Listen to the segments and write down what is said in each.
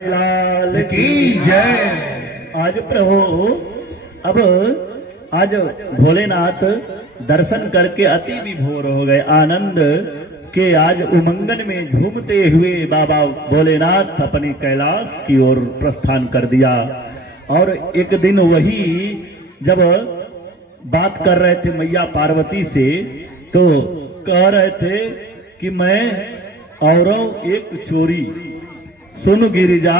लाल की जय। आज प्रभु अब आज भोलेनाथ दर्शन करके अति विभोर हो गए, आनंद के आज उमंगन में झूमते हुए बाबा भोलेनाथ अपने कैलाश की ओर प्रस्थान कर दिया। और एक दिन वही जब बात कर रहे थे मैया पार्वती से, तो कह रहे थे कि मैं और एक चोरी सुन गिरिजा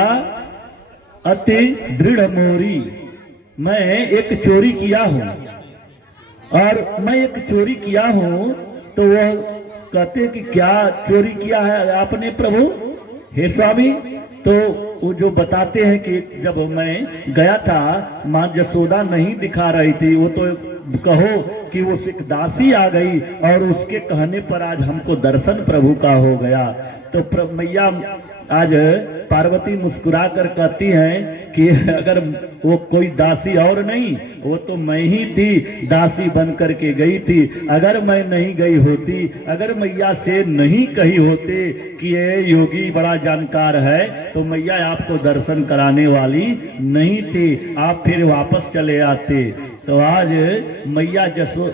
अति दृढ़ मोरी, मैं एक चोरी किया हूं। और मैं एक चोरी किया हूं, तो वह कहते कि क्या चोरी किया है आपने प्रभु? हे स्वामी, तो वो जो बताते हैं कि जब मैं गया था मां जसोदा नहीं दिखा रही थी, वो तो कहो कि वो एक दासी आ गई और उसके कहने पर आज हमको दर्शन प्रभु का हो गया। तो मैया आज पार्वती मुस्कुरा कर कहती हैं कि अगर वो कोई दासी और नहीं, वो तो मैं ही थी, दासी बन करके गई थी। अगर मैं नहीं गई होती, अगर मैया से नहीं कही होते कि ये योगी बड़ा जानकार है, तो मैया आपको दर्शन कराने वाली नहीं थी, आप फिर वापस चले आते। तो आज मैया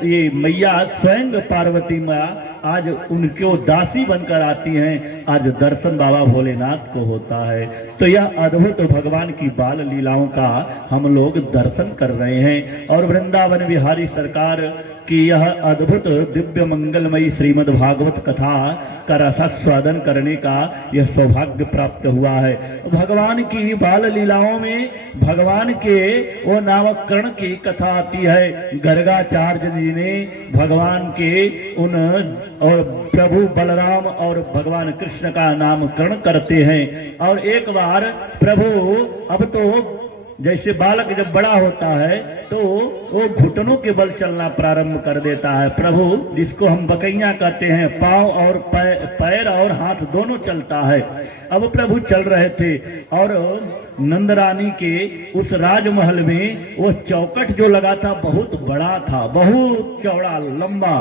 ये मैया स्वयं पार्वती माँ आज उनको दासी बनकर आती हैं, आज दर्शन बाबा भोलेनाथ को होता है। तो यह अद्भुत भगवान की बाल लीलाओं का हम लोग दर्शन कर रहे हैं। और वृंदावन बिहारी सरकार की यह अद्भुत दिव्य मंगलमयी श्रीमद् भागवत कथा का रसास्वादन करने का यह सौभाग्य प्राप्त हुआ है। भगवान की बाल लीलाओं में भगवान के वो नामकरण की कथा आती है। गर्गाचार्य जी ने भगवान के उन और प्रभु बलराम और भगवान कृष्ण का नामकरण करते हैं। और एक बार प्रभु अब तो जैसे बालक जब बड़ा होता है तो वो घुटनों के बल चलना प्रारंभ कर देता है। प्रभु जिसको हम बकैया कहते हैं, पांव और पैर और हाथ दोनों चलता है। अब प्रभु चल रहे थे और नंद रानी के उस राजमहल में वो चौकट जो लगा था बहुत बड़ा था, बहुत चौड़ा लंबा।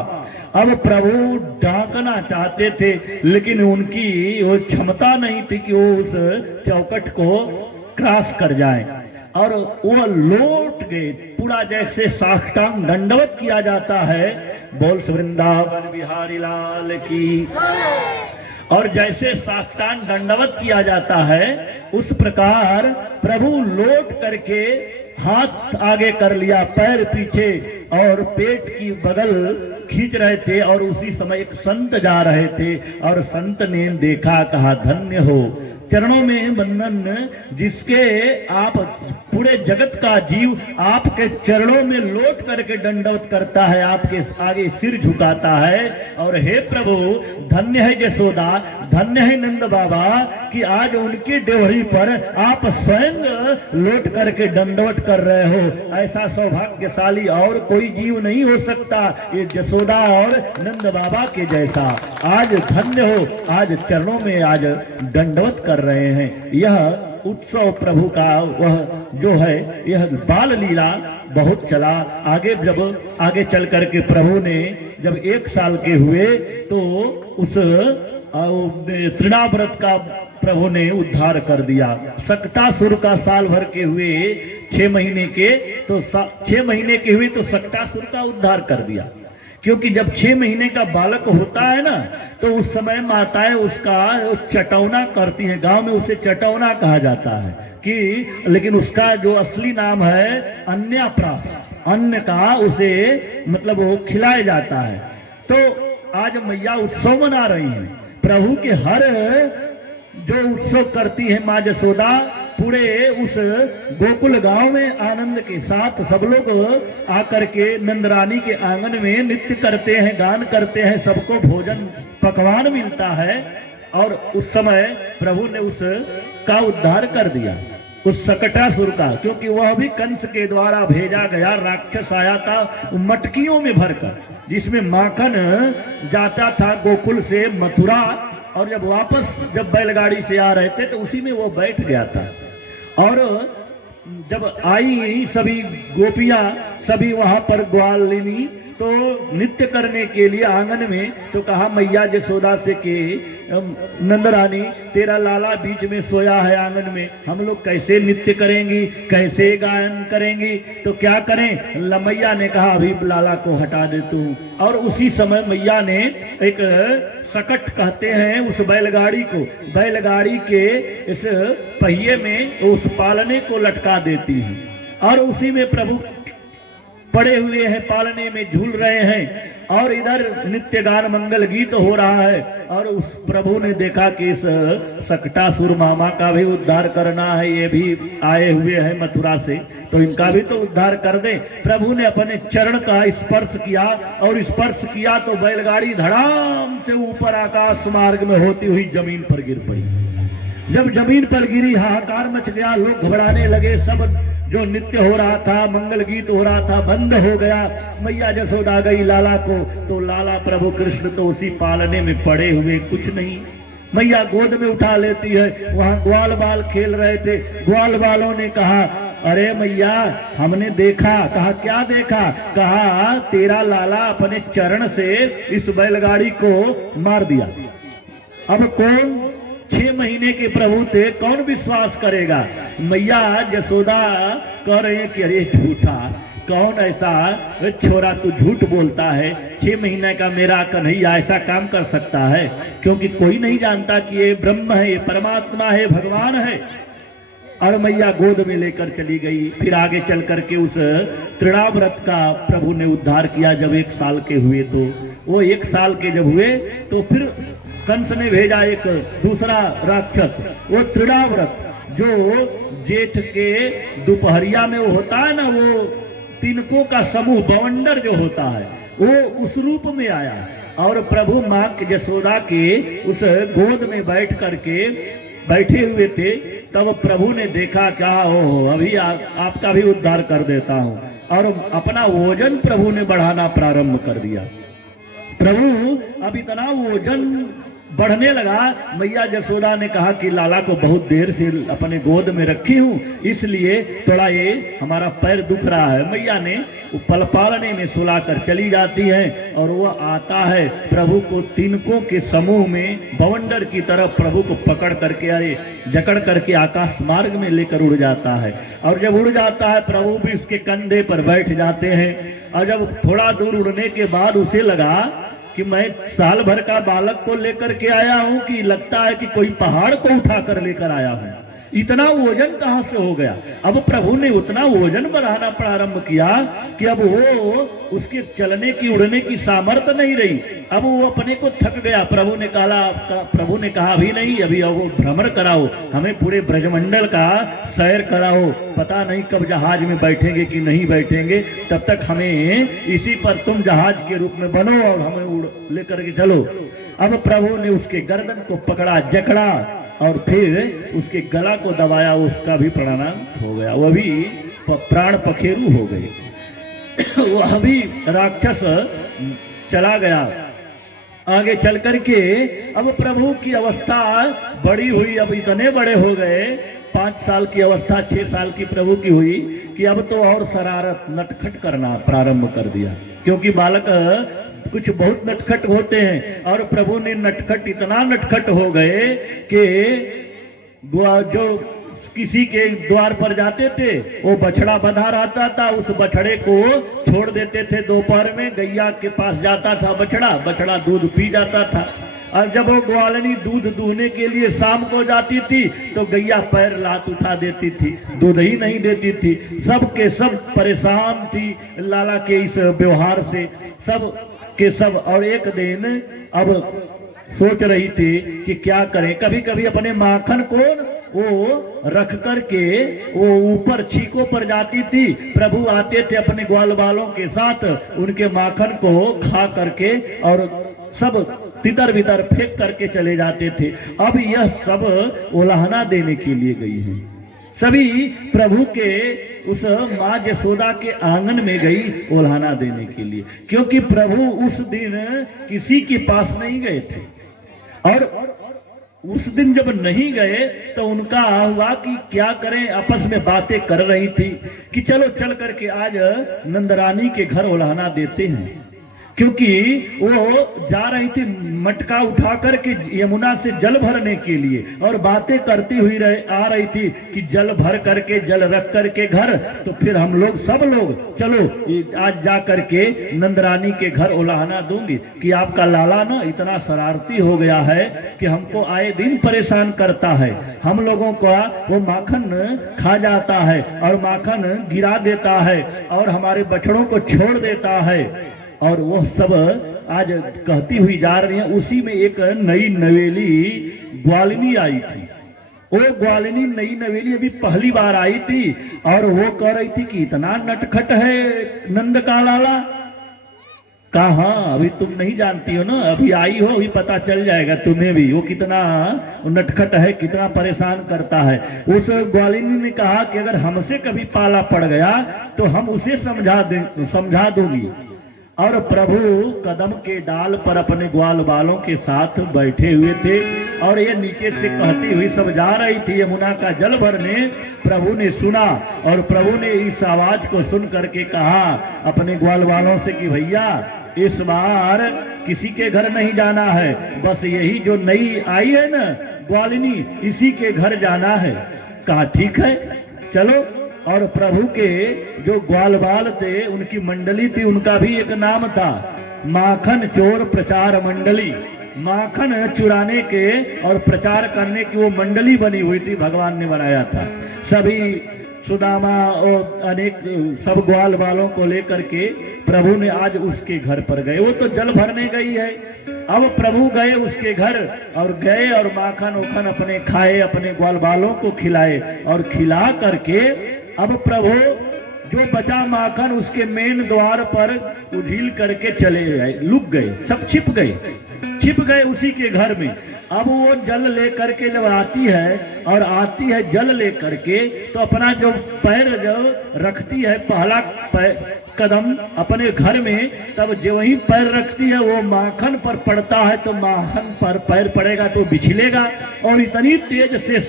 अब प्रभु ढांकना चाहते थे, लेकिन उनकी वो क्षमता नहीं थी कि वो उस चौकट को क्रॉस कर जाएं। और वो लौट गए पूरा, जैसे साष्टांग दंडवत किया जाता है, बोल वृंदावन बिहारी लाल की। और जैसे साष्टांग दंडवत किया जाता है, उस प्रकार प्रभु लौट करके हाथ आगे कर लिया, पैर पीछे, और पेट की बगल खींच रहे थे। और उसी समय एक संत जा रहे थे और संत ने देखा, कहा धन्य हो, चरणों में वंदन, जिसके आप पूरे जगत का जीव आपके चरणों में लौट करके दंडवत करता है, आपके आगे सिर झुकाता है। और हे प्रभु, धन्य है यशोदा, धन्य है नंद बाबा कि आज उनकी डेवढ़ी पर आप स्वयं लौट करके दंडवत कर रहे हो। ऐसा सौभाग्यशाली और कोई जीव नहीं हो सकता ये यशोदा और नंद बाबा के जैसा। आज धन्य हो, आज चरणों में आज दंडवत कर रहे हैं। यह उत्सव प्रभु का वह जो है, यह बाल लीला बहुत चला। आगे चल करके प्रभु ने जब 1 साल के हुए, तो उस तृणाव्रत का प्रभु ने उद्धार कर दिया। सक्टासुर का साल भर के हुए 6 महीने के, तो 6 महीने के हुए तो सक्टासुर का उद्धार कर दिया। क्योंकि जब 6 महीने का बालक होता है ना, तो उस समय माताएं उसका चटौना करती हैं। गांव में उसे चटौना कहा जाता है कि, लेकिन उसका जो असली नाम है अन्याप्रास, अन्न का उसे मतलब वो खिलाया जाता है। तो आज मैया उत्सव मना रही हैं। प्रभु के हर जो उत्सव करती है माँ यशोदा, पूरे उस गोकुल गांव में आनंद के साथ सब लोग आकर के नंदरानी के आंगन में नृत्य करते हैं, गान करते हैं, सबको भोजन पकवान मिलता है। और उस समय प्रभु ने उस का उद्धार कर दिया, उस सकटासुर का, क्योंकि वह भी कंस के द्वारा भेजा गया राक्षस आया था मटकियों में भरकर, जिसमें माखन जाता था गोकुल से मथुरा। और जब वापस जब बैलगाड़ी से आ रहे थे तो उसी में वो बैठ गया था। और जब आई सभी गोपियां, सभी वहां पर ग्वालिनी तो नित्य करने के लिए आंगन में, तो कहा मैया यशोदा से कि नंदरानी तेरा लाला बीच में सोया है आंगन में, हम लोग कैसे नित्य करेंगी, कैसे गायन करेंगी, तो क्या करें। मैया ने कहा अभी लाला को हटा देती हूँ। और उसी समय मैया ने एक सकट कहते हैं उस बैलगाड़ी को, बैलगाड़ी के इस पहिए में उस पालने को लटका देती है और उसी में प्रभु पड़े हुए हैं, पालने में झूल रहे हैं और इधर नित्य गान मंगल गीत हो रहा है। और उस प्रभु ने देखा कि इस सकटासुर मामा का भी उद्धार करना है, ये भी आए हुए हैं मथुरा से, तो इनका भी तो उद्धार कर दे। प्रभु ने अपने चरण का स्पर्श किया और स्पर्श किया तो बैलगाड़ी धड़ाम से ऊपर आकाश मार्ग में होती हुई जमीन पर गिर पड़ी। जब जमीन पर गिरी हाहाकार मच गया, लोग घबराने लगे, सब जो नित्य हो रहा था, मंगल गीत हो रहा था, बंद हो गया। मैया यशोदा गई लाला को, तो लाला प्रभु कृष्ण तो उसी पालने में पड़े हुए, कुछ नहीं। मैया गोद में उठा लेती है। वहां ग्वाल बाल खेल रहे थे, ग्वाल बालों ने कहा अरे मैया हमने देखा। कहा क्या देखा। कहा तेरा लाला अपने चरण से इस बैलगाड़ी को मार दिया। अब कौन 6 महीने के प्रभु थे, कौन विश्वास करेगा। मैया यशोदा कह रहे हैं कि अरे झूठा, कौन ऐसा छोरा तू झूठ बोलता है, 6 महीने का मेरा कन्हैया ऐसा काम कर सकता है, क्योंकि कोई नहीं जानता कि ये ब्रह्म है, ये परमात्मा है, भगवान है। और मैया गोद में लेकर चली गई। फिर आगे चल करके उस तृणाव्रत का प्रभु ने उद्धार किया। जब 1 साल के हुए, तो वो 1 साल के जब हुए तो फिर कंस ने भेजा एक दूसरा राक्षस, वो तृणाव्रत, जो जेठ के दोपहरिया में वो होता है ना, वो तिनकों का समूह बवंडर जो होता है, वो उस रूप में आया और प्रभु मां यशोदा के उस गोद में बैठ करके बैठे हुए थे। तब प्रभु ने देखा क्या हो, अभी आपका भी उद्धार कर देता हूं। और अपना वजन प्रभु ने बढ़ाना प्रारंभ कर दिया। प्रभु अब इतना वजन बढ़ने लगा। मैया यशोदा ने कहा कि लाला को बहुत देर से अपने गोद में रखी हूं, इसलिए थोड़ा ये हमारा पैर दुख रहा है। मैया ने पल पालने में सुलाकर चली जाती है और वह आता है प्रभु को तिनकों के समूह में बवंडर की तरफ प्रभु को पकड़ करके, अरे जकड़ करके आकाश मार्ग में लेकर उड़ जाता है। और जब उड़ जाता है प्रभु भी उसके कंधे पर बैठ जाते हैं। और जब थोड़ा दूर उड़ने के बाद उसे लगा कि मैं साल भर का बालक को लेकर के आया हूं कि लगता है कि कोई पहाड़ को उठा कर लेकर आया हूं। इतना वजन कहां से हो गया। अब प्रभु ने उतना वजन बढ़ाना प्रारंभ किया कि अब वो उसके चलने की उड़ने की सामर्थ्य नहीं रही। अब वो अपने को थक गया। प्रभु ने कहा अभी नहीं, अभी वो भ्रमण कराओ, हमें पूरे ब्रजमंडल का सैर कराओ, पता नहीं कब जहाज में बैठेंगे कि नहीं बैठेंगे, तब तक हमें इसी पर तुम जहाज के रूप में बनो और हमें उड़ लेकर के चलो। अब प्रभु ने उसके गर्दन को पकड़ा, जकड़ा और फिर उसके गला को दबाया, उसका भी प्राणांत हो गया, वह भी प्राण पखेरु हो गए। वह भी राक्षस चला गया। आगे चल करके अब प्रभु की अवस्था बड़ी हुई, अब इतने बड़े हो गए, 5 साल की अवस्था 6 साल की प्रभु की हुई कि अब तो और शरारत नटखट करना प्रारंभ कर दिया, क्योंकि बालक कुछ बहुत नटखट होते हैं। और प्रभु ने नटखट, इतना नटखट हो गए कि जो किसी के द्वार पर जाते थे, वो बछड़ा बंधा रहता था, उस बछड़े को छोड़ देते थे। दोपहर में गैया के पास जाता था बछड़ा दूध पी जाता था। और जब वो ग्वालनी दूध दूहने के लिए शाम को जाती थी तो गैया पैर लात उठा देती थी, दूध ही नहीं देती थी। सब के सब परेशान थी लाला के इस व्यवहार से, सब के सब। और एक दिन अब सोच रही थी कि क्या करें। कभी कभी अपने माखन को वो रख करके वो ऊपर छीकों पर जाती थी। प्रभु आते थे अपने ग्वाल बालों के साथ, उनके माखन को खा करके और सब तितर बितर फेंक करके चले जाते थे। अब यह सब उलाहना देने के लिए गई है। सभी प्रभु के उस माँ यशोदा के आंगन में गई उलाहना देने के लिए, क्योंकि प्रभु उस दिन किसी के पास नहीं गए थे। और उस दिन जब नहीं गए तो उनका हुआ कि क्या करें, आपस में बातें कर रही थी कि चलो चल करके आज नंदरानी के घर उलाहना देते हैं। क्योंकि वो जा रही थी मटका उठा करके यमुना से जल भरने के लिए, और बातें करती हुई आ रही थी कि जल भर करके, जल रख करके घर, तो फिर हम लोग सब लोग चलो आज जा करके नंदरानी के घर उलाहना दूंगी कि आपका लाला ना इतना शरारती हो गया है कि हमको आए दिन परेशान करता है, हम लोगों का वो माखन खा जाता है और माखन गिरा देता है और हमारे बछड़ों को छोड़ देता है। और वो सब आज कहती हुई जा रही है। उसी में एक नई नवेली ग्वालिनी आई थी। वो ग्वालिनी नई नवेली अभी पहली बार आई थी और वो कह रही थी कि इतना नटखट है नंद का लाला। कहा अभी तुम नहीं जानती हो ना, अभी आई हो, अभी पता चल जाएगा तुम्हें भी वो कितना नटखट है, कितना परेशान करता है। उस ग्वालिनी ने कहा कि अगर हमसे कभी पाला पड़ गया तो हम उसे समझा दूंगी। और प्रभु कदम के डाल पर अपने ग्वाल बालों के साथ बैठे हुए थे और ये नीचे से कहती हुई सब जा रही थी यमुना का जल भरने। प्रभु ने सुना और प्रभु ने इस आवाज को सुन करके कहा अपने ग्वाल बालों से कि भैया इस बार किसी के घर नहीं जाना है, बस यही जो नई आई है ना ग्वालिनी, इसी के घर जाना है। कहा ठीक है चलो। और प्रभु के जो ग्वाल बाल थे उनकी मंडली थी, उनका भी एक नाम था माखन चोर प्रचार मंडली। माखन चुराने के और प्रचार करने की वो मंडली बनी हुई थी, भगवान ने बनाया था। सभी सुदामा और अनेक सब ग्वाल बालों को लेकर के प्रभु ने आज उसके घर पर गए। वो तो जल भरने गई है, अब प्रभु गए उसके घर और गए और माखन ओखन अपने खाए, अपने ग्वाल बालों को खिलाए और खिला करके अब प्रभु जो बचा माखन उसके मेन द्वार पर उझील करके चले गए, लुक गए, सब छिप गए उसी के घर में। अब वो जल लेकर के जब आती है और आती है जल लेकर के तो अपना जो पैर जो रखती है पहला कदम अपने घर में, तब जो वही पैर रखती है वो माखन पर पड़ता है तो माखन पर पैर पड़ेगा तो बिछलेगा। और इतनी तेज से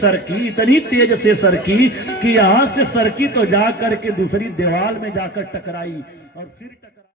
सरकी कि यहाँ से सरकी तो जा करके दूसरी दीवार में जाकर टकराई और सिर टकरा